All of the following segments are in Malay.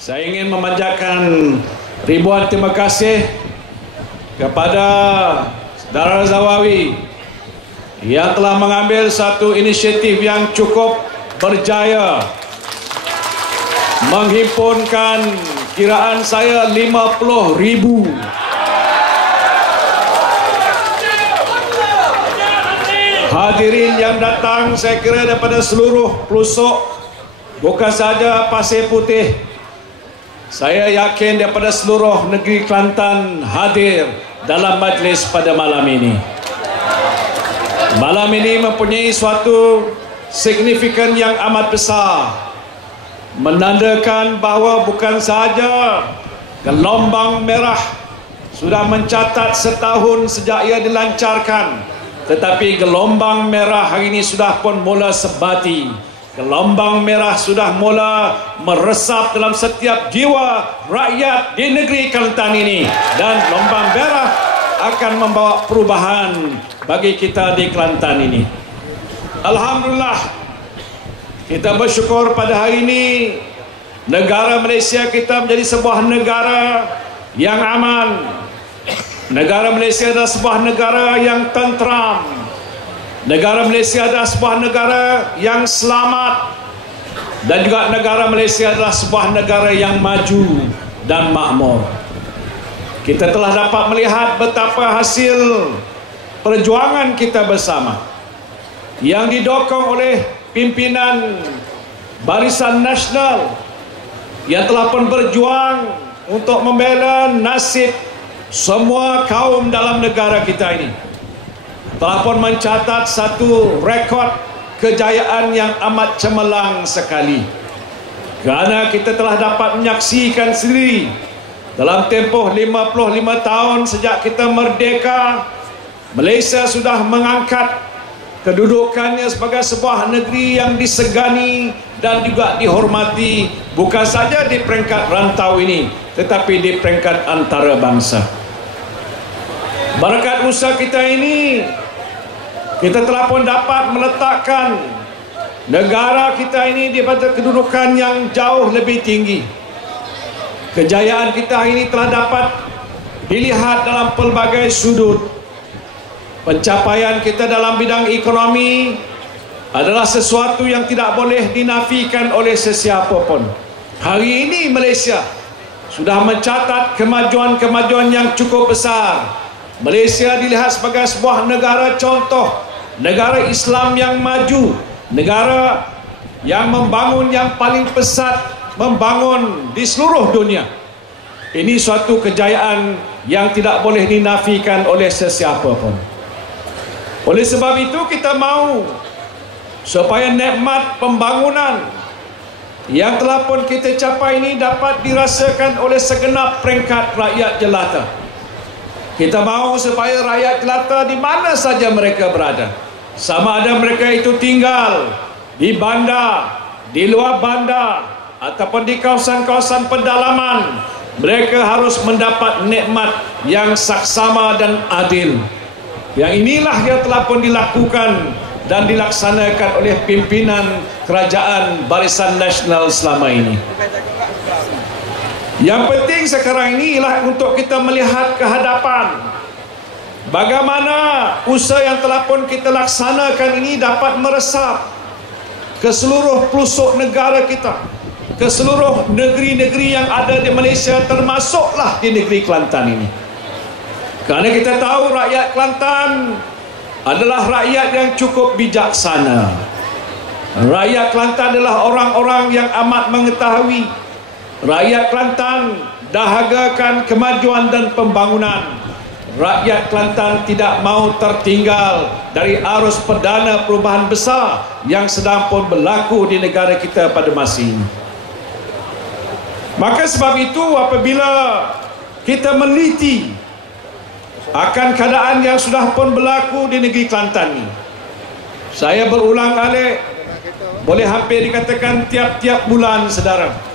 Saya ingin memanjatkan ribuan terima kasih kepada Saudara Zawawi yang telah mengambil satu inisiatif yang cukup berjaya menghimpunkan kiraan saya 50,000 hadirin yang datang. Saya kira daripada seluruh pelosok, bukan saja Pasir Putih, saya yakin daripada seluruh negeri Kelantan hadir dalam majlis pada malam ini. Malam ini mempunyai suatu signifikan yang amat besar, menandakan bahawa bukan sahaja gelombang merah sudah mencatat setahun sejak ia dilancarkan, tetapi gelombang merah hari ini sudah pun mula sebati. Gelombang merah sudah mula meresap dalam setiap jiwa rakyat di negeri Kelantan ini, dan gelombang merah akan membawa perubahan bagi kita di Kelantan ini. Alhamdulillah, kita bersyukur pada hari ini negara Malaysia kita menjadi sebuah negara yang aman. Negara Malaysia adalah sebuah negara yang tenteram. Negara Malaysia adalah sebuah negara yang selamat, dan juga negara Malaysia adalah sebuah negara yang maju dan makmur. Kita telah dapat melihat betapa hasil perjuangan kita bersama yang didokong oleh pimpinan Barisan Nasional yang telah pun berjuang untuk membela nasib semua kaum dalam negara kita ini, telah pun mencatat satu rekod kejayaan yang amat cemerlang sekali. Kerana kita telah dapat menyaksikan sendiri dalam tempoh 55 tahun sejak kita merdeka, Malaysia sudah mengangkat kedudukannya sebagai sebuah negeri yang disegani dan juga dihormati, bukan saja di peringkat rantau ini, tetapi di peringkat antarabangsa. Berkat usaha kita ini, kita telah pun dapat meletakkan negara kita ini di pada kedudukan yang jauh lebih tinggi. Kejayaan kita ini telah dapat dilihat dalam pelbagai sudut. Pencapaian kita dalam bidang ekonomi adalah sesuatu yang tidak boleh dinafikan oleh sesiapa pun. Hari ini Malaysia sudah mencatat kemajuan-kemajuan yang cukup besar. Malaysia dilihat sebagai sebuah negara contoh, negara Islam yang maju, negara yang membangun yang paling pesat membangun di seluruh dunia. Ini suatu kejayaan yang tidak boleh dinafikan oleh sesiapa pun. Oleh sebab itu kita mahu supaya nikmat pembangunan yang telah pun kita capai ini dapat dirasakan oleh segenap peringkat rakyat jelata. Kita mahu supaya rakyat jelata di mana saja mereka berada, sama ada mereka itu tinggal di bandar, di luar bandar, ataupun di kawasan-kawasan pedalaman, mereka harus mendapat nikmat yang saksama dan adil. Yang inilah yang telah pun dilakukan dan dilaksanakan oleh pimpinan Kerajaan Barisan Nasional selama ini. Yang penting sekarang ini ialah untuk kita melihat ke hadapan, bagaimana usaha yang telah pun kita laksanakan ini dapat meresap ke seluruh pelosok negara kita, ke seluruh negeri-negeri yang ada di Malaysia, termasuklah di negeri Kelantan ini. Kerana kita tahu rakyat Kelantan adalah rakyat yang cukup bijaksana. Rakyat Kelantan adalah orang-orang yang amat mengetahui. Rakyat Kelantan dahagakan kemajuan dan pembangunan. Rakyat Kelantan tidak mahu tertinggal dari arus perdana perubahan besar yang sedang pun berlaku di negara kita pada masa ini. Maka sebab itu, apabila kita meneliti akan keadaan yang sudah pun berlaku di negeri Kelantan ini, saya berulang kali, boleh hampir dikatakan tiap-tiap bulan, saudara,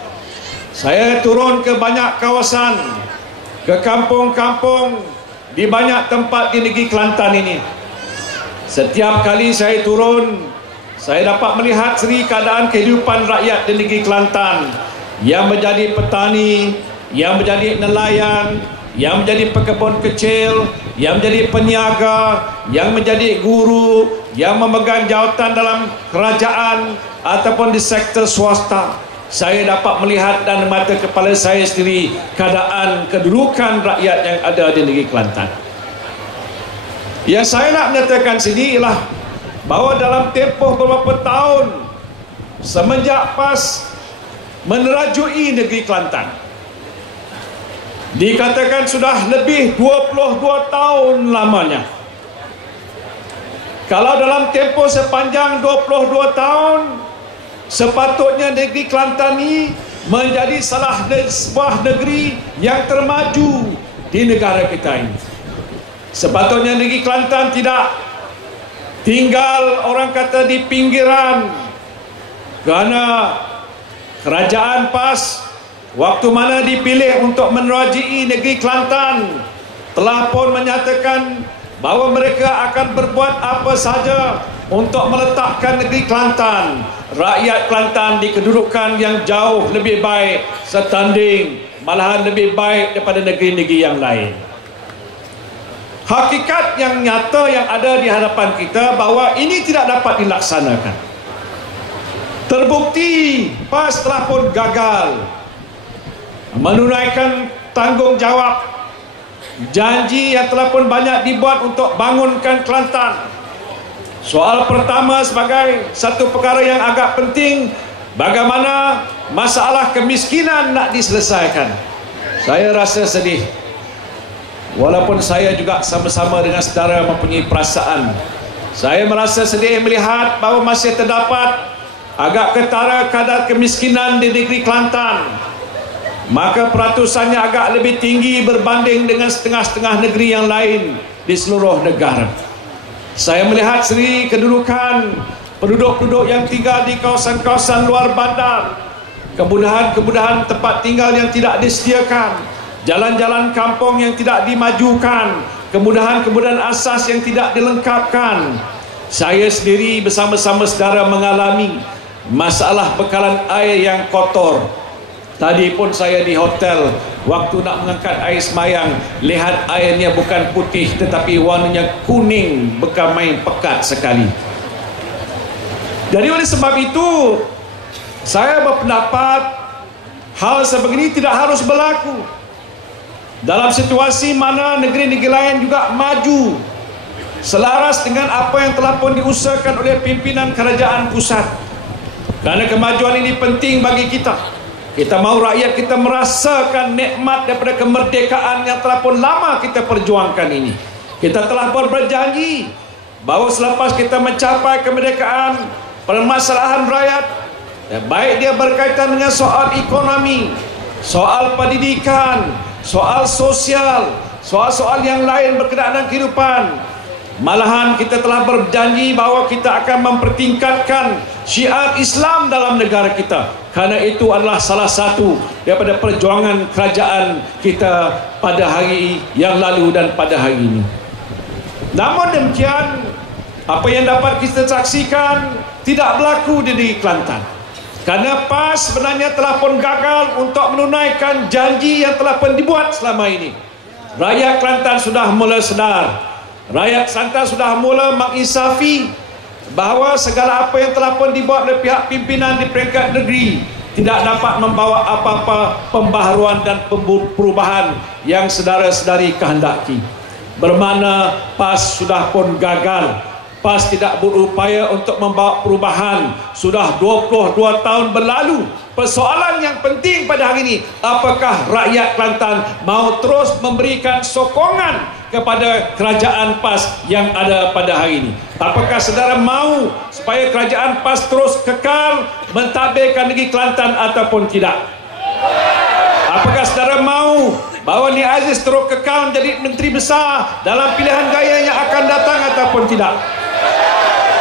saya turun ke banyak kawasan, ke kampung-kampung di banyak tempat di negeri Kelantan ini. Setiap kali saya turun, saya dapat melihat sendiri keadaan kehidupan rakyat di negeri Kelantan. yang menjadi petani, yang menjadi nelayan, yang menjadi pekebun kecil, yang menjadi peniaga, yang menjadi guru, yang memegang jawatan dalam kerajaan ataupun di sektor swasta. Saya dapat melihat dan mata kepala saya sendiri keadaan kedudukan rakyat yang ada di negeri Kelantan. Yang saya nak menyatakan sini ialah bahawa dalam tempoh beberapa tahun semenjak PAS menerajui negeri Kelantan, dikatakan sudah lebih 22 tahun lamanya. Kalau dalam tempoh sepanjang 22 tahun, sepatutnya negeri Kelantan ini menjadi sebuah negeri yang termaju di negara kita ini. Sepatutnya negeri Kelantan tidak tinggal orang kata di pinggiran, kerana kerajaan PAS waktu mana dipilih untuk menerajui negeri Kelantan telah pun menyatakan bahawa mereka akan berbuat apa saja untuk meletakkan negeri Kelantan, rakyat Kelantan di kedudukan yang jauh lebih baik, setanding malahan lebih baik daripada negeri-negeri yang lain. Hakikat yang nyata yang ada di hadapan kita bahawa ini tidak dapat dilaksanakan. Terbukti PAS telah pun gagal menunaikan tanggungjawab janji yang telah pun banyak dibuat untuk bangunkan Kelantan. Soal pertama sebagai satu perkara yang agak penting, bagaimana masalah kemiskinan nak diselesaikan. Saya rasa sedih, walaupun saya juga sama-sama dengan saudara mempunyai perasaan. Saya merasa sedih melihat bahawa masih terdapat agak ketara kadar kemiskinan di negeri Kelantan. Maka peratusannya agak lebih tinggi berbanding dengan setengah-setengah negeri yang lain di seluruh negara. Saya melihat sendiri kedudukan penduduk-penduduk yang tinggal di kawasan-kawasan luar bandar, kemudahan-kemudahan tempat tinggal yang tidak disediakan, jalan-jalan kampung yang tidak dimajukan, kemudahan-kemudahan asas yang tidak dilengkapkan. Saya sendiri bersama-sama saudara mengalami masalah bekalan air yang kotor. Tadi pun saya di hotel, waktu nak mengangkat air semayang, lihat airnya bukan putih tetapi warnanya kuning, bekamai pekat sekali. Jadi oleh sebab itu, saya berpendapat hal sebegini tidak harus berlaku dalam situasi mana negeri-negeri lain juga maju selaras dengan apa yang telah pun diusahakan oleh pimpinan kerajaan pusat. Kerana kemajuan ini penting bagi kita. Kita mahu rakyat kita merasakan nikmat daripada kemerdekaan yang telah pun lama kita perjuangkan ini. Kita telah pun berjanji bahawa selepas kita mencapai kemerdekaan, permasalahan rakyat, baik dia berkaitan dengan soal ekonomi, soal pendidikan, soal sosial, soal-soal yang lain berkenaan dengan kehidupan, malahan kita telah berjanji bahawa kita akan mempertingkatkan syiar Islam dalam negara kita. Kerana itu adalah salah satu daripada perjuangan kerajaan kita pada hari yang lalu dan pada hari ini. Namun demikian, apa yang dapat kita saksikan tidak berlaku di negeri Kelantan. Kerana PAS sebenarnya telah pun gagal untuk menunaikan janji yang telah pun dibuat selama ini. Rakyat Kelantan sudah mula sedar, rakyat Kelantan sudah mula menginsafi bahawa segala apa yang telah pun dibuat oleh pihak pimpinan di peringkat negeri tidak dapat membawa apa-apa pembaharuan dan perubahan yang saudara-saudari kehendaki. Bermakna PAS sudah pun gagal. PAS tidak berupaya untuk membawa perubahan. Sudah 22 tahun berlalu. Persoalan yang penting pada hari ini, apakah rakyat Kelantan mau terus memberikan sokongan kepada kerajaan PAS yang ada pada hari ini? Apakah saudara mau supaya kerajaan PAS terus kekal mentadbirkan negeri Kelantan ataupun tidak? Apakah saudara mau bahawa Nik Aziz terus kekal menjadi menteri besar dalam pilihan raya yang akan datang ataupun tidak?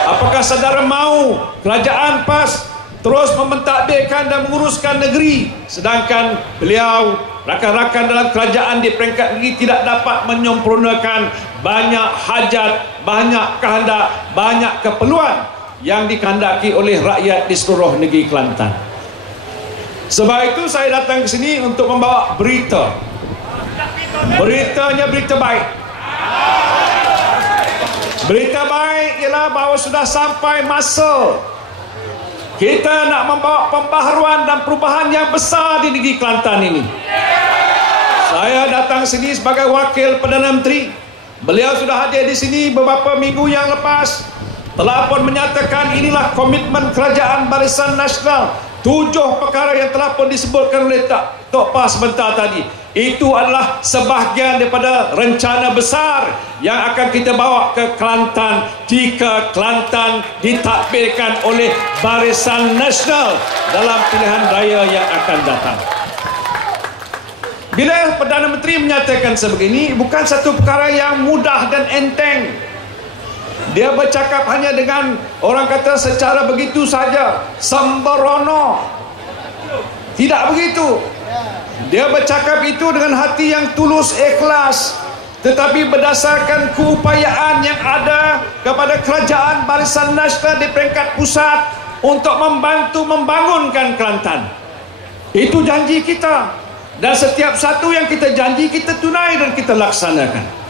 Apakah saudara mau kerajaan PAS terus mementadbirkan dan menguruskan negeri, sedangkan beliau, rakan-rakan dalam kerajaan di peringkat negeri tidak dapat menyempurnakan banyak hajat, banyak kehendak, banyak keperluan yang dikehendaki oleh rakyat di seluruh negeri Kelantan. Sebab itu saya datang ke sini untuk membawa berita. Beritanya berita baik. Berita baik ialah bahawa sudah sampai masa kita nak membawa pembaharuan dan perubahan yang besar di negeri Kelantan ini. Saya datang sini sebagai wakil Perdana Menteri. Beliau sudah hadir di sini beberapa minggu yang lepas. Telah pun menyatakan inilah komitmen Kerajaan Barisan Nasional. 7 perkara yang telah pun disebutkan oleh Tok Pa sebentar tadi, itu adalah sebahagian daripada rencana besar yang akan kita bawa ke Kelantan jika Kelantan ditadbirkan oleh Barisan Nasional dalam pilihan raya yang akan datang. Bila Perdana Menteri menyatakan sebegini, bukan satu perkara yang mudah dan enteng. Dia bercakap hanya dengan, orang kata, secara begitu saja, sembrono. Tidak begitu. Dia bercakap itu dengan hati yang tulus, ikhlas, tetapi berdasarkan keupayaan yang ada kepada Kerajaan Barisan Nasional di peringkat pusat untuk membantu membangunkan Kelantan. Itu janji kita, dan setiap satu yang kita janji kita tunai dan kita laksanakan.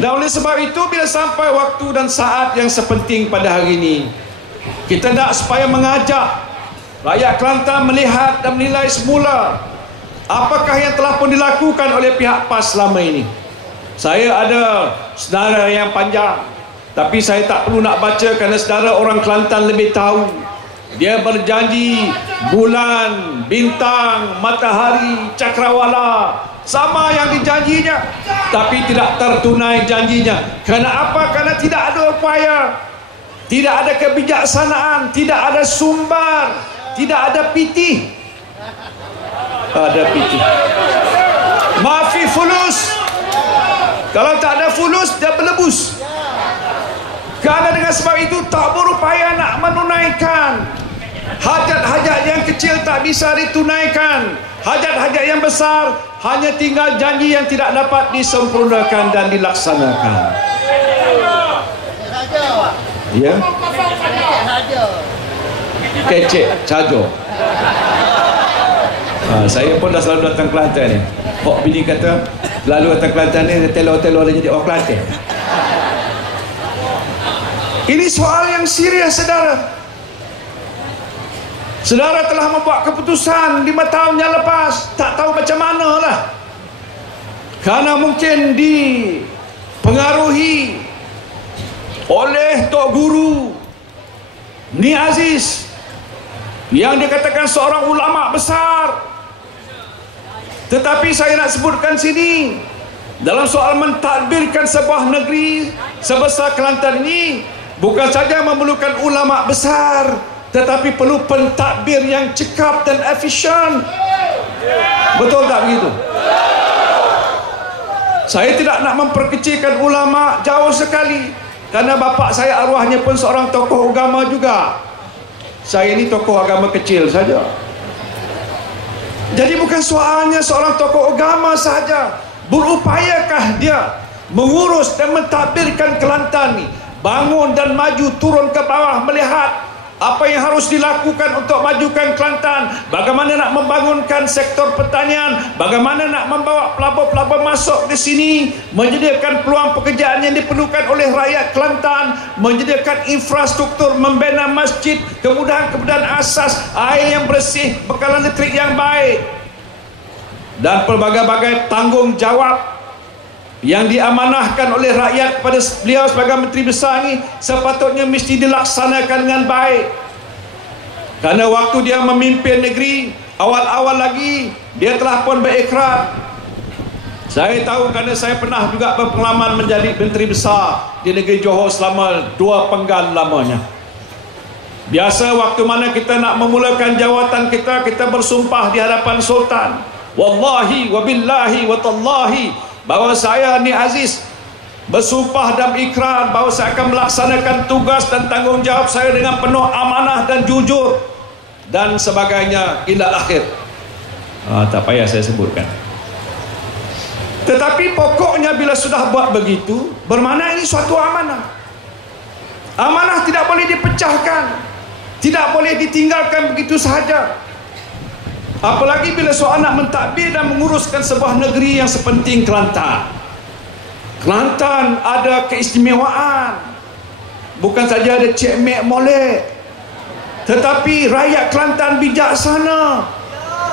Dan oleh sebab itu, bila sampai waktu dan saat yang sepenting pada hari ini, kita nak supaya mengajak rakyat Kelantan melihat dan menilai semula apakah yang telah pun dilakukan oleh pihak PAS selama ini. Saya ada sedara yang panjang, tapi saya tak perlu nak baca kerana sedara orang Kelantan lebih tahu. Dia berjanji bulan, bintang, matahari, cakrawala, sama yang dijanjinya, tapi tidak tertunai janjinya. Kerana apa? Kerana tidak ada upaya, tidak ada kebijaksanaan, tidak ada sumber, tidak ada pitih. Ada pitih. Mafi fulus. Kalau tak ada fulus, dia berlebus. Kerana dengan sebab itu tak berupaya nak menunaikan. Hajat-hajat yang kecil tak bisa ditunaikan. Hajat-hajat yang besar hanya tinggal janji yang tidak dapat disempurnakan dan dilaksanakan. Ya. Kecek cajo. Saya pun dah selalu datang Kelantan ni. Kok bini kata lalu datang Kelantan ni telur-telur dia jadi orang Kelantan. Ini soal yang serius, saudara. Saudara telah membuat keputusan 5 tahun yang lepas, tak tahu macam mana lah. Kerana mungkin dipengaruhi oleh Tok Guru Ni Aziz, yang dikatakan seorang ulama besar. Tetapi saya nak sebutkan sini, dalam soal mentadbirkan sebuah negeri sebesar Kelantan ini, bukan saja memerlukan ulama besar, tetapi perlu pentadbir yang cekap dan efisien. Betul tak begitu? Saya tidak nak memperkecilkan ulama, jauh sekali. Kerana bapa saya arwahnya pun seorang tokoh agama juga. Saya ini tokoh agama kecil saja. Jadi bukan soalnya seorang tokoh agama saja. Berupayakah dia mengurus dan mentadbirkan Kelantan ni, bangun dan maju, turun ke bawah, melihat apa yang harus dilakukan untuk majukan Kelantan, bagaimana nak membangunkan sektor pertanian, bagaimana nak membawa pelabur-pelabur masuk di sini, menyediakan peluang pekerjaan yang diperlukan oleh rakyat Kelantan, menyediakan infrastruktur, membina masjid, kemudahan-kemudahan asas, air yang bersih, bekalan listrik yang baik, dan pelbagai-bagai tanggungjawab yang diamanahkan oleh rakyat kepada beliau sebagai Menteri Besar ini sepatutnya mesti dilaksanakan dengan baik. Kerana waktu dia memimpin negeri, awal-awal lagi dia telah pun berikrar. Saya tahu kerana saya pernah juga berpengalaman menjadi Menteri Besar di negeri Johor selama 2 penggal lamanya. Biasa waktu mana kita nak memulakan jawatan kita, kita bersumpah di hadapan Sultan, wallahi wabillahi watallahi, bahawa saya Ni Aziz bersumpah dan ikrar bahawa saya akan melaksanakan tugas dan tanggungjawab saya dengan penuh amanah dan jujur dan sebagainya ila akhir. Tak payah saya sebutkan. Tetapi pokoknya bila sudah buat begitu, bermakna ini suatu amanah. Amanah tidak boleh dipecahkan, tidak boleh ditinggalkan begitu sahaja. Apalagi bila seorang nak mentadbir dan menguruskan sebuah negeri yang sepenting Kelantan. Kelantan ada keistimewaan. Bukan saja ada Cik Mek Molek, tetapi rakyat Kelantan bijaksana.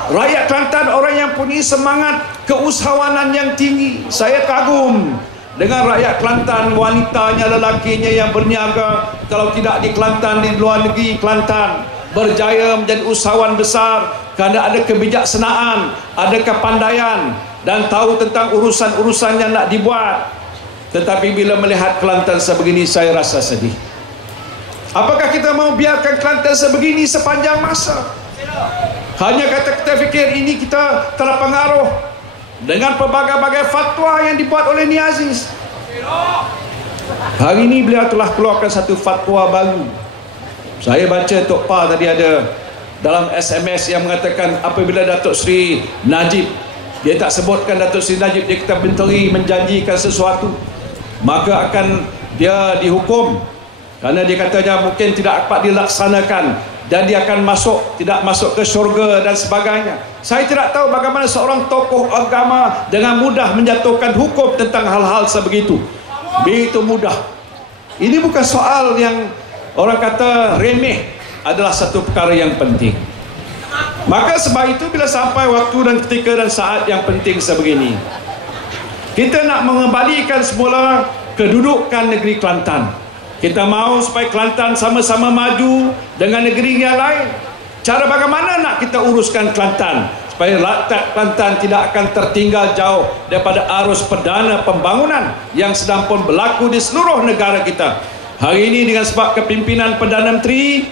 Rakyat Kelantan orang yang punya semangat keusahawanan yang tinggi. Saya kagum dengan rakyat Kelantan, wanitanya, lelakinya yang berniaga. Kalau tidak di Kelantan, di luar negeri Kelantan berjaya menjadi usahawan besar kerana ada kebijaksanaan, ada kepandaian dan tahu tentang urusan-urusan yang nak dibuat. Tetapi bila melihat Kelantan sebegini, saya rasa sedih. Apakah kita mau biarkan Kelantan sebegini sepanjang masa? Hanya kata kita fikir ini kita terpengaruh dengan pelbagai-bagai fatwa yang dibuat oleh Ni Aziz. Hari ini beliau telah keluarkan satu fatwa baru. Saya baca Tok Pa tadi ada dalam SMS yang mengatakan apabila Datuk Seri Najib, dia tak sebutkan Datuk Seri Najib, dia kata benteri menjanjikan sesuatu, maka akan dia dihukum kerana dia katanya mungkin tidak dapat dilaksanakan dan dia akan tidak masuk ke syurga dan sebagainya. Saya tidak tahu bagaimana seorang tokoh agama dengan mudah menjatuhkan hukum tentang hal-hal sebegitu. Begitu mudah. Ini bukan soal yang orang kata remeh, adalah satu perkara yang penting. Maka sebab itu bila sampai waktu dan ketika dan saat yang penting sebegini, kita nak mengembalikan semula kedudukan negeri Kelantan. Kita mahu supaya Kelantan sama-sama maju dengan negeri yang lain. Cara bagaimana nak kita uruskan Kelantan supaya rakyat Kelantan tidak akan tertinggal jauh daripada arus perdana pembangunan yang sedang pun berlaku di seluruh negara kita. Hari ini dengan sebab kepimpinan Perdana Menteri,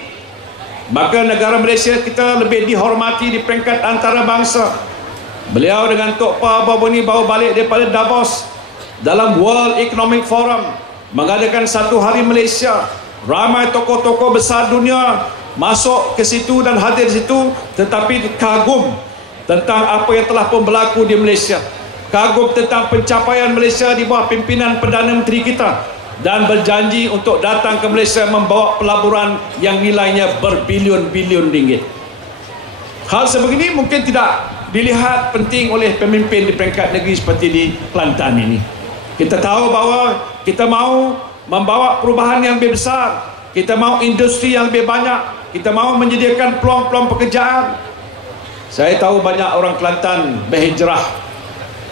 maka negara Malaysia kita lebih dihormati di peringkat antarabangsa. Beliau dengan Tok Pa baru ni baru balik daripada Davos dalam World Economic Forum, mengadakan satu hari Malaysia. Ramai tokoh-tokoh besar dunia masuk ke situ dan hadir di situ, tetapi kagum tentang apa yang telah pun berlaku di Malaysia, kagum tentang pencapaian Malaysia di bawah pimpinan Perdana Menteri kita, dan berjanji untuk datang ke Malaysia membawa pelaburan yang nilainya berbilion-bilion ringgit. Hal sebegini mungkin tidak dilihat penting oleh pemimpin di peringkat negeri seperti di Kelantan ini. Kita tahu bahawa kita mahu membawa perubahan yang lebih besar, kita mahu industri yang lebih banyak, kita mahu menyediakan peluang-peluang pekerjaan. Saya tahu banyak orang Kelantan berhijrah,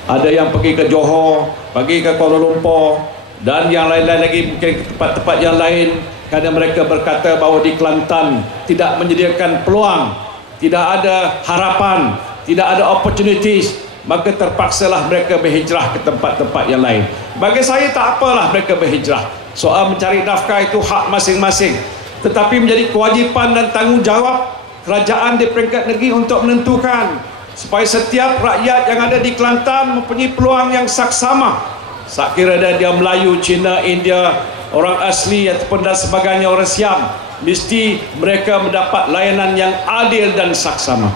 ada yang pergi ke Johor, pergi ke Kuala Lumpur dan yang lain-lain lagi, mungkin ke tempat-tempat yang lain, kerana mereka berkata bahawa di Kelantan tidak menyediakan peluang, tidak ada harapan, tidak ada opportunities, maka terpaksalah mereka berhijrah ke tempat-tempat yang lain. Bagi saya tak apalah mereka berhijrah. Soal mencari nafkah itu hak masing-masing, tetapi menjadi kewajipan dan tanggungjawab kerajaan di peringkat negeri untuk menentukan supaya setiap rakyat yang ada di Kelantan mempunyai peluang yang saksama. Tak kira dia Melayu, Cina, India, orang asli ataupun dan sebagainya, orang Siam, mesti mereka mendapat layanan yang adil dan saksama.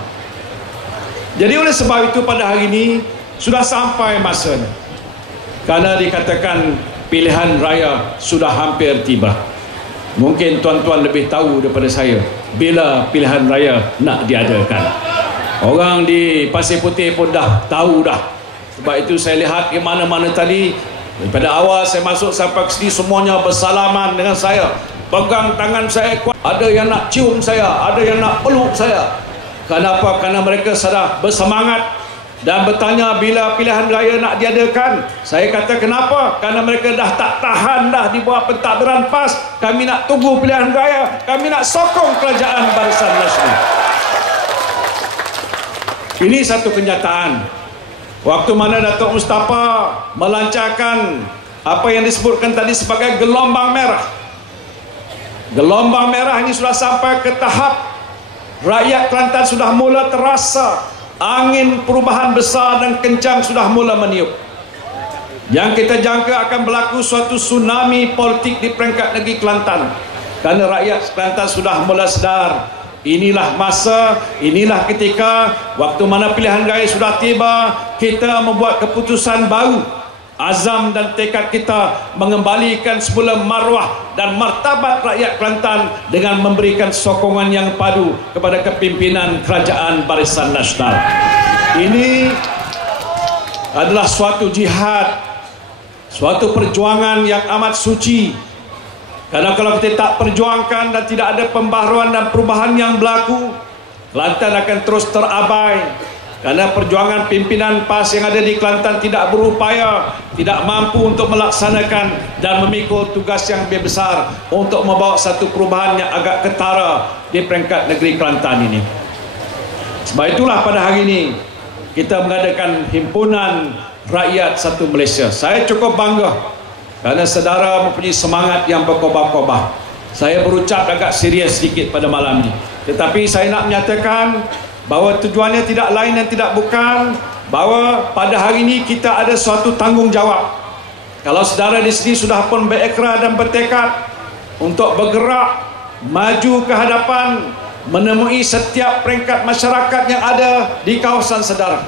Jadi oleh sebab itu pada hari ini sudah sampai masanya, kerana dikatakan pilihan raya sudah hampir tiba. Mungkin tuan-tuan lebih tahu daripada saya bila pilihan raya nak diadakan. Orang di Pasir Putih pun dah tahu dah. Sebab itu saya lihat di mana-mana tadi, daripada awal saya masuk sampai ke sini, semuanya bersalaman dengan saya, pegang tangan saya kuat. Ada yang nak cium saya, ada yang nak peluk saya. Kenapa? Kerana mereka sudah bersemangat dan bertanya bila pilihan raya nak diadakan. Saya kata kenapa? Kerana mereka dah tak tahan dah di bawah pentadbiran PAS. Kami nak tunggu pilihan raya, kami nak sokong kerajaan Barisan Nasional. Ini satu kenyataan. Waktu mana Datuk Mustafa melancarkan apa yang disebutkan tadi sebagai gelombang merah. Gelombang merah ini sudah sampai ke tahap rakyat Kelantan sudah mula terasa angin perubahan besar dan kencang sudah mula meniup. Yang kita jangka akan berlaku suatu tsunami politik di peringkat negeri Kelantan, kerana rakyat Kelantan sudah mula sedar. Inilah masa, inilah ketika waktu mana pilihan raya sudah tiba, kita membuat keputusan baru azam dan tekad kita mengembalikan semula maruah dan martabat rakyat Kelantan dengan memberikan sokongan yang padu kepada kepimpinan Kerajaan Barisan Nasional. Ini adalah suatu jihad, suatu perjuangan yang amat suci. Karena kalau kita tak perjuangkan dan tidak ada pembaharuan dan perubahan yang berlaku, Kelantan akan terus terabai. Karena perjuangan pimpinan PAS yang ada di Kelantan tidak berupaya, tidak mampu untuk melaksanakan dan memikul tugas yang lebih besar untuk membawa satu perubahan yang agak ketara di peringkat negeri Kelantan ini. Sebab itulah pada hari ini kita mengadakan Himpunan Rakyat Satu Malaysia. Saya cukup bangga kerana saudara mempunyai semangat yang berkobar-kobar. Saya berucap agak serius sedikit pada malam ini, tetapi saya nak menyatakan bahawa tujuannya tidak lain dan tidak bukan bahawa pada hari ini kita ada suatu tanggungjawab. Kalau saudara di sini sudah pun berikrar dan bertekad untuk bergerak maju ke hadapan, menemui setiap peringkat masyarakat yang ada di kawasan saudara,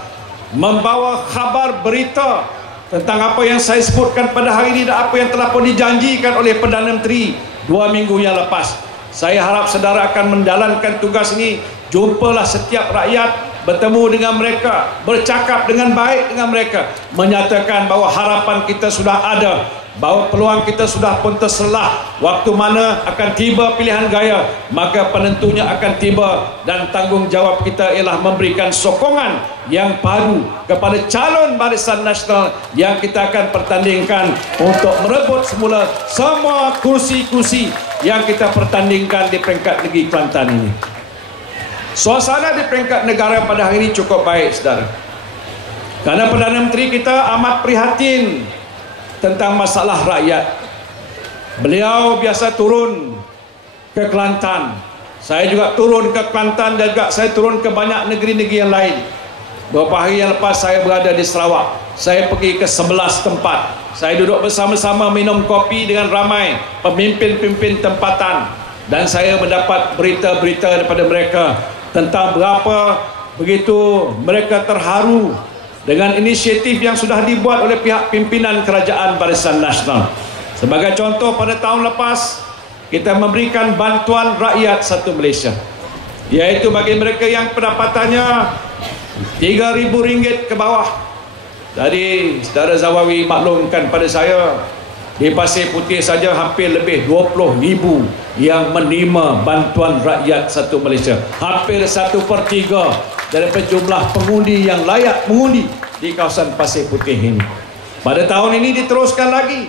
membawa khabar berita tentang apa yang saya sebutkan pada hari ini dan apa yang telah pun dijanjikan oleh Perdana Menteri 2 minggu yang lepas. Saya harap saudara akan menjalankan tugas ini. Jumpalah setiap rakyat, bertemu dengan mereka, bercakap dengan baik dengan mereka, menyatakan bahawa harapan kita sudah ada, bahawa peluang kita sudah pun terselah. Waktu mana akan tiba pilihan gaya, maka penentunya akan tiba, dan tanggungjawab kita ialah memberikan sokongan yang padu kepada calon Barisan Nasional yang kita akan pertandingkan untuk merebut semula semua kursi-kursi yang kita pertandingkan di peringkat negeri Kelantan ini. Suasana di peringkat negara pada hari ini cukup baik, saudara. Karena Perdana Menteri kita amat prihatin tentang masalah rakyat. Beliau biasa turun ke Kelantan. Saya juga turun ke Kelantan dan juga saya turun ke banyak negeri-negeri yang lain. Beberapa hari yang lepas saya berada di Sarawak. Saya pergi ke 11 tempat. Saya duduk bersama-sama minum kopi dengan ramai pemimpin-pemimpin tempatan, dan saya mendapat berita-berita daripada mereka tentang berapa begitu mereka terharu dengan inisiatif yang sudah dibuat oleh pihak pimpinan Kerajaan Barisan Nasional. Sebagai contoh, pada tahun lepas kita memberikan bantuan rakyat Satu Malaysia, iaitu bagi mereka yang pendapatannya RM3,000 ke bawah. Tadi saudara Zawawi maklumkan pada saya, di Pasir Putih saja hampir lebih 20,000 yang menerima bantuan rakyat Satu Malaysia. Hampir 1/3 daripada jumlah pengundi yang layak mengundi di kawasan Pasir Putih ini. Pada tahun ini diteruskan lagi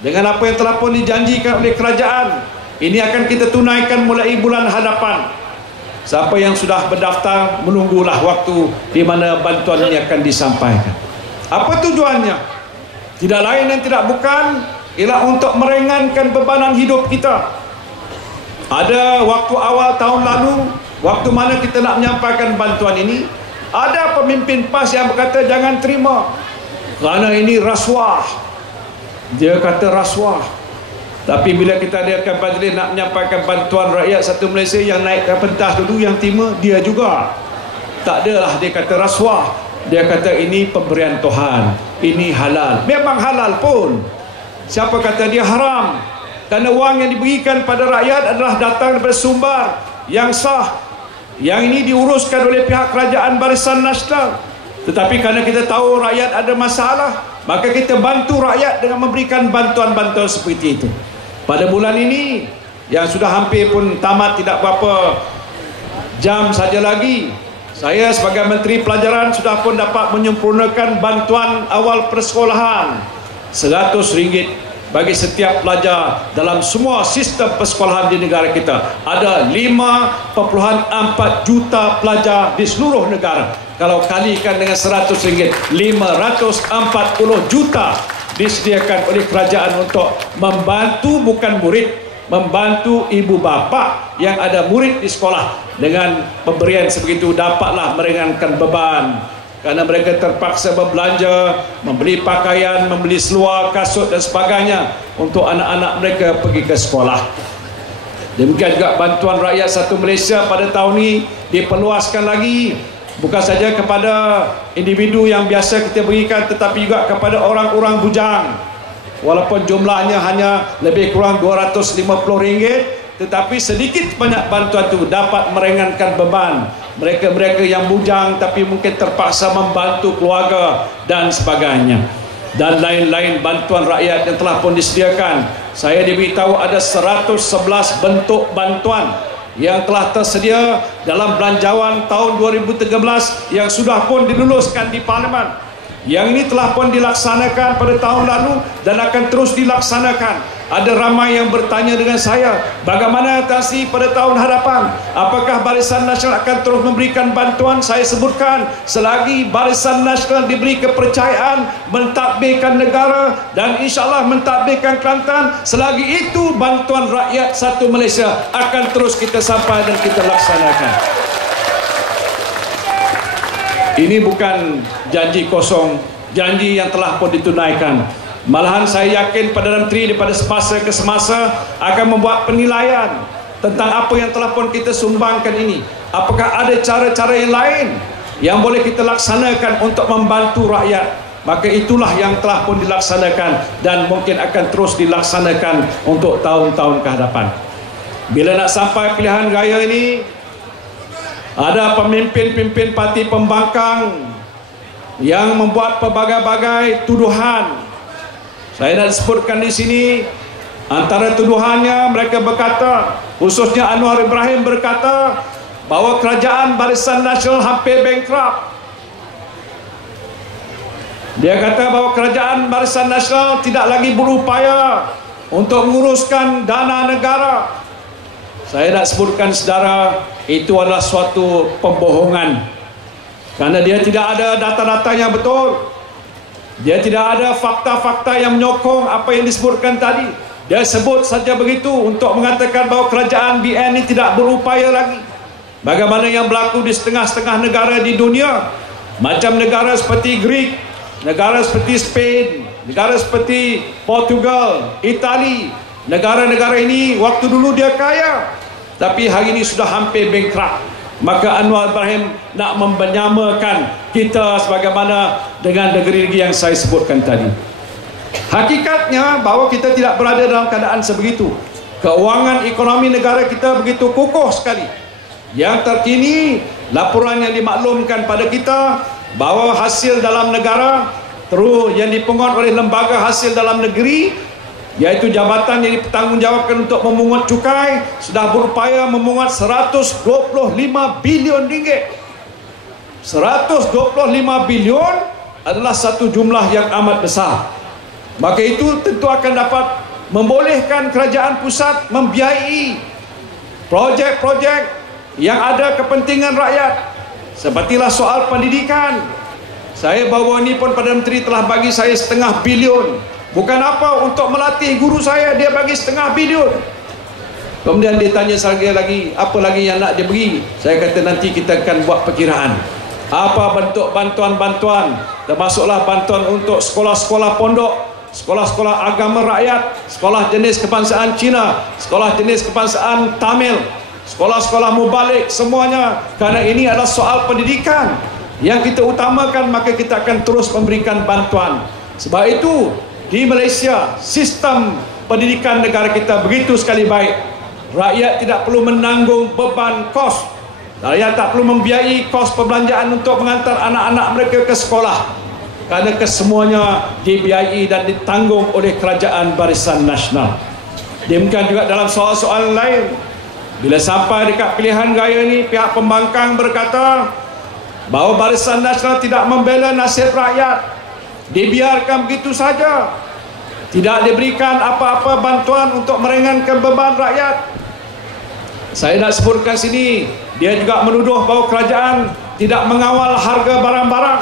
dengan apa yang telah pun dijanjikan oleh kerajaan. Ini akan kita tunaikan mulai bulan hadapan. Siapa yang sudah berdaftar, menunggulah waktu di mana bantuan ini akan disampaikan. Apa tujuannya? Tidak lain dan tidak bukan ialah untuk meringankan bebanan hidup kita. Ada waktu awal tahun lalu, waktu mana kita nak menyampaikan bantuan ini, ada pemimpin PAS yang berkata jangan terima kerana ini rasuah. Dia kata rasuah. Tapi bila kita adakan majlis nak menyampaikan bantuan rakyat Satu Malaysia, yang naik ke pentas dulu yang terima dia juga. Tak adalah dia kata rasuah. Dia kata ini pemberian Tuhan, ini halal. Memang halal pun. Siapa kata dia haram? Kerana wang yang diberikan pada rakyat adalah datang daripada sumber yang sah. Yang ini diuruskan oleh pihak Kerajaan Barisan Nasional. Tetapi kerana kita tahu rakyat ada masalah, maka kita bantu rakyat dengan memberikan bantuan-bantuan seperti itu. Pada bulan ini yang sudah hampir pun tamat, tidak berapa jam saja lagi, saya sebagai Menteri Pelajaran sudah pun dapat menyempurnakan bantuan awal persekolahan RM100 bagi setiap pelajar dalam semua sistem persekolahan di negara kita. Ada 5.4 juta pelajar di seluruh negara. Kalau kalikan dengan RM100, 540 juta disediakan oleh kerajaan untuk membantu, bukan murid, membantu ibu bapa yang ada murid di sekolah. Dengan pemberian sebegitu dapatlah meringankan beban, kerana mereka terpaksa berbelanja, membeli pakaian, membeli seluar, kasut dan sebagainya untuk anak-anak mereka pergi ke sekolah. Demikian juga bantuan rakyat Satu Malaysia pada tahun ini diperluaskan lagi Bukan saja kepada individu yang biasa kita berikan, tetapi juga kepada orang-orang bujang. Walaupun jumlahnya hanya lebih kurang RM250, tetapi sedikit banyak bantuan itu dapat meringankan beban mereka-mereka yang bujang tapi mungkin terpaksa membantu keluarga dan sebagainya. Dan lain-lain bantuan rakyat yang telah pun disediakan. Saya diberitahu ada 111 bentuk bantuan yang telah tersedia dalam belanjawan tahun 2013 yang sudah pun diluluskan di Parlimen. Yang ini telah pun dilaksanakan pada tahun lalu dan akan terus dilaksanakan. Ada ramai yang bertanya dengan saya, bagaimana atasi pada tahun hadapan? Apakah Barisan Nasional akan terus memberikan bantuan? Saya sebutkan, selagi Barisan Nasional diberi kepercayaan mentadbirkan negara dan insyaAllah mentadbirkan Kelantan, selagi itu bantuan rakyat satu Malaysia akan terus kita sampai dan kita laksanakan. Ini bukan janji kosong, janji yang telah pun ditunaikan. Malahan saya yakin Perdana Menteri daripada semasa ke semasa akan membuat penilaian tentang apa yang telah pun kita sumbangkan ini. Apakah ada cara-cara yang lain yang boleh kita laksanakan untuk membantu rakyat? Maka itulah yang telah pun dilaksanakan dan mungkin akan terus dilaksanakan untuk tahun-tahun ke hadapan. Bila nak sampai pilihan raya ini, ada pemimpin-pemimpin parti pembangkang yang membuat pelbagai-bagai tuduhan. Saya nak sebutkan di sini, antara tuduhannya mereka berkata, khususnya Anwar Ibrahim berkata bahawa kerajaan Barisan Nasional hampir bankrupt. Dia kata bahawa kerajaan Barisan Nasional tidak lagi berupaya untuk menguruskan dana negara. Saya nak sebutkan saudara, itu adalah suatu pembohongan. Kerana dia tidak ada data-data yang betul. Dia tidak ada fakta-fakta yang menyokong apa yang disebutkan tadi. Dia sebut saja begitu untuk mengatakan bahawa kerajaan BN ini tidak berupaya lagi. Bagaimana yang berlaku di setengah-setengah negara di dunia. Macam negara seperti Greek, negara seperti Spain, negara seperti Portugal, Itali. Negara-negara ini waktu dulu dia kaya, tapi hari ini sudah hampir bankrupt. Maka Anwar Ibrahim nak menyamakan kita sebagaimana dengan negeri-negeri yang saya sebutkan tadi. Hakikatnya bahawa kita tidak berada dalam keadaan sebegitu. Keuangan ekonomi negara kita begitu kukuh sekali. Yang terkini, laporan yang dimaklumkan pada kita bahawa hasil dalam negara terus yang dipungut oleh lembaga hasil dalam negeri, iaitu jabatan yang dipertanggungjawabkan untuk memungut cukai, sudah berupaya memungut 125 bilion ringgit. 125 bilion adalah satu jumlah yang amat besar. Maka itu tentu akan dapat membolehkan kerajaan pusat membiayai projek-projek yang ada kepentingan rakyat. Sepertilah soal pendidikan. Saya baru ini pun Perdana Menteri telah bagi saya 0,5 bilion. Bukan apa, untuk melatih guru saya dia bagi 0,5 bilion. Kemudian dia tanya saya lagi, apa lagi yang nak dia beri? Saya kata nanti kita akan buat perkiraan. Apa bentuk bantuan-bantuan, termasuklah bantuan untuk sekolah-sekolah pondok, sekolah-sekolah agama rakyat, sekolah jenis kebangsaan Cina, sekolah jenis kebangsaan Tamil, sekolah-sekolah mubalik, semuanya. Kerana ini adalah soal pendidikan yang kita utamakan, maka kita akan terus memberikan bantuan. Sebab itu di Malaysia, sistem pendidikan negara kita begitu sekali baik. Rakyat tidak perlu menanggung beban kos. Rakyat tak perlu membiayai kos perbelanjaan untuk mengantar anak-anak mereka ke sekolah. Kerana kesemuanya dibiayai dan ditanggung oleh kerajaan Barisan Nasional. Demikian juga dalam soal-soal lain. Bila sampai dekat pilihan raya ini, pihak pembangkang berkata bahawa Barisan Nasional tidak membela nasib rakyat. Dibiarkan begitu saja, tidak diberikan apa-apa bantuan untuk meringankan beban rakyat. Saya nak sebutkan sini, dia juga menuduh bahawa kerajaan tidak mengawal harga barang-barang.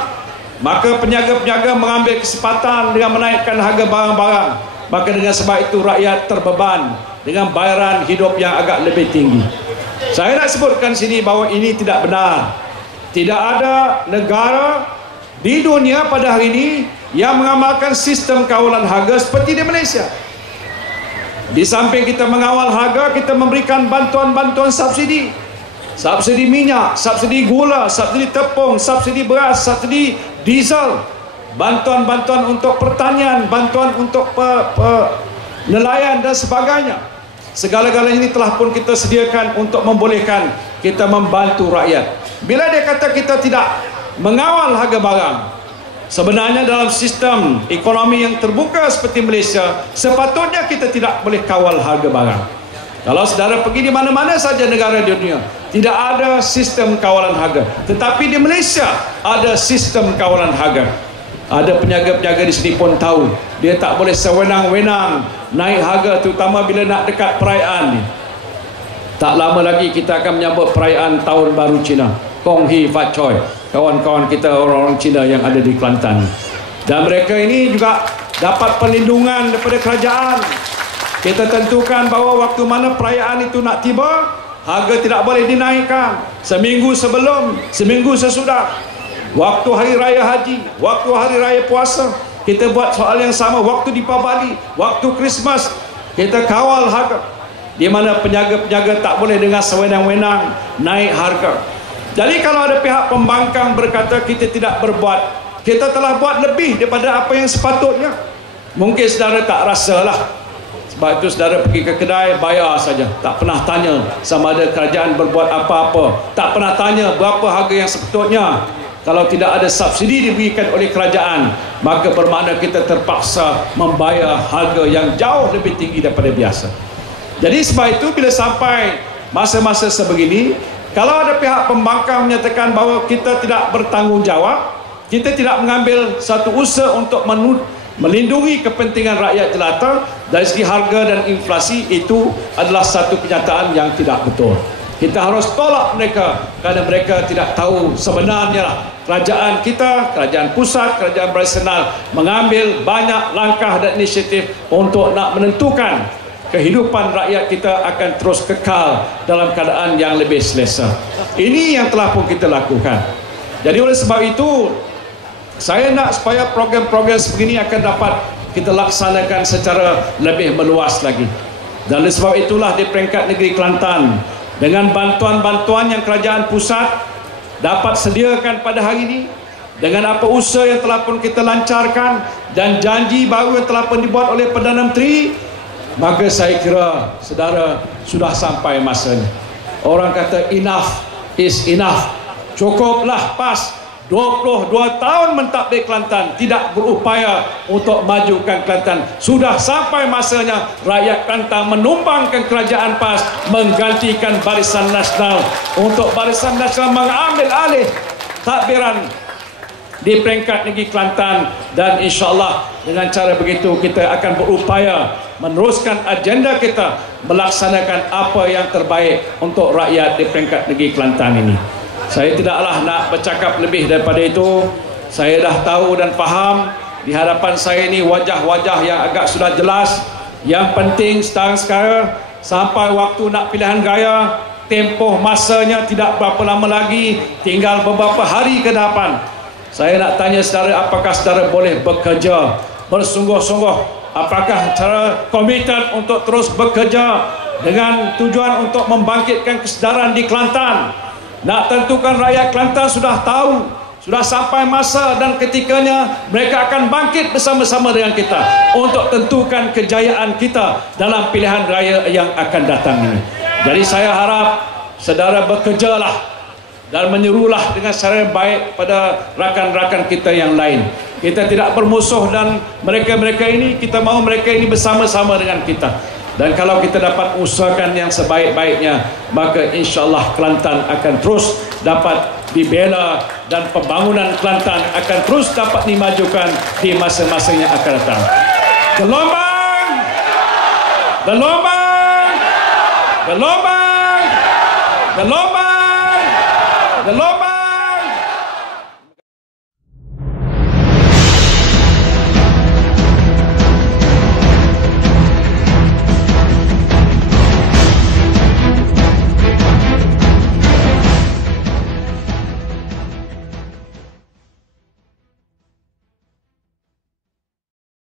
Maka peniaga-peniaga mengambil kesempatan dengan menaikkan harga barang-barang. Maka dengan sebab itu rakyat terbeban dengan bayaran hidup yang agak lebih tinggi. Saya nak sebutkan sini bahawa ini tidak benar. Tidak ada negara di dunia pada hari ini yang mengamalkan sistem kawalan harga seperti di Malaysia. Di samping kita mengawal harga, kita memberikan bantuan-bantuan subsidi. subsidi minyak, subsidi gula, subsidi tepung, subsidi beras, subsidi diesel, bantuan-bantuan untuk pertanian, bantuan untuk nelayan dan sebagainya. Segala-galanya ini telah pun kita sediakan untuk membolehkan kita membantu rakyat. Bila dia kata kita tidak mengawal harga barang, sebenarnya dalam sistem ekonomi yang terbuka seperti Malaysia, sepatutnya kita tidak boleh kawal harga barang. Kalau saudara pergi di mana-mana saja negara di dunia, tidak ada sistem kawalan harga. Tetapi di Malaysia ada sistem kawalan harga. Ada peniaga-peniaga di sini pun tahu, dia tak boleh sewenang-wenang naik harga, terutama bila nak dekat perayaan ni. Tak lama lagi kita akan menyambut perayaan Tahun Baru Cina, Kong Hee Fat Choi, kawan-kawan kita orang-orang Cina yang ada di Kelantan. Dan mereka ini juga dapat perlindungan daripada kerajaan. Kita tentukan bahawa waktu mana perayaan itu nak tiba, harga tidak boleh dinaikkan. Seminggu sebelum, seminggu sesudah, waktu hari raya haji, waktu hari raya puasa, kita buat soal yang sama. Waktu Deepavali, waktu Christmas, kita kawal harga, di mana penjaga-penjaga tak boleh dengan sewenang-wenang naik harga. Jadi kalau ada pihak pembangkang berkata kita tidak berbuat, kita telah buat lebih daripada apa yang sepatutnya. Mungkin saudara tak rasalah. Sebab itu saudara pergi ke kedai, bayar saja, tak pernah tanya sama ada kerajaan berbuat apa-apa, tak pernah tanya berapa harga yang sepatutnya. Kalau tidak ada subsidi diberikan oleh kerajaan, maka bermakna kita terpaksa membayar harga yang jauh lebih tinggi daripada biasa. Jadi sebab itu bila sampai masa-masa sebegini, kalau ada pihak pembangkang menyatakan bahawa kita tidak bertanggungjawab, kita tidak mengambil satu usaha untuk melindungi kepentingan rakyat jelata dari segi harga dan inflasi, itu adalah satu kenyataan yang tidak betul. Kita harus tolak mereka kerana mereka tidak tahu sebenarnya kerajaan kita, kerajaan pusat, kerajaan nasional mengambil banyak langkah dan inisiatif untuk nak menentukan kehidupan rakyat kita akan terus kekal dalam keadaan yang lebih selesa. Ini yang telah pun kita lakukan. Jadi oleh sebab itu, saya nak supaya program-program begini akan dapat kita laksanakan secara lebih meluas lagi. Dan oleh sebab itulah di peringkat negeri Kelantan, dengan bantuan-bantuan yang kerajaan pusat dapat sediakan pada hari ini, dengan apa usaha yang telah pun kita lancarkan dan janji baru yang telah pun dibuat oleh Perdana Menteri, maka saya kira saudara sudah sampai masanya. Orang kata enough is enough. Cukuplah, pas. 22 tahun mentadbir Kelantan tidak berupaya untuk majukan Kelantan. Sudah sampai masanya rakyat Kelantan menumbangkan kerajaan PAS, menggantikan Barisan Nasional, untuk Barisan Nasional mengambil alih tadbiran di peringkat negeri Kelantan. Dan insyaAllah dengan cara begitu kita akan berupaya meneruskan agenda kita, melaksanakan apa yang terbaik untuk rakyat di peringkat negeri Kelantan ini. Saya tidaklah nak bercakap lebih daripada itu. Saya dah tahu dan faham di hadapan saya ini wajah-wajah yang agak sudah jelas. Yang penting sekarang sampai waktu nak pilihan raya, tempoh masanya tidak berapa lama lagi, tinggal beberapa hari ke depan. Saya nak tanya saudara, apakah saudara boleh bekerja bersungguh-sungguh? Apakah cara komited untuk terus bekerja dengan tujuan untuk membangkitkan kesedaran di Kelantan? Nak tentukan rakyat Kelantan sudah tahu, sudah sampai masa dan ketikanya mereka akan bangkit bersama-sama dengan kita untuk tentukan kejayaan kita dalam pilihan raya yang akan datang ini. Jadi saya harap saudara bekerjalah dan menyerulah dengan cara yang baik pada rakan-rakan kita yang lain. Kita tidak bermusuh dan mereka-mereka ini, kita mahu mereka ini bersama-sama dengan kita. Dan kalau kita dapat usahakan yang sebaik-baiknya, maka insyaAllah Kelantan akan terus dapat dibela dan pembangunan Kelantan akan terus dapat dimajukan di masa-masa yang akan datang. Gelombang! Gelombang! Gelombang! Gelombang! Gelombang!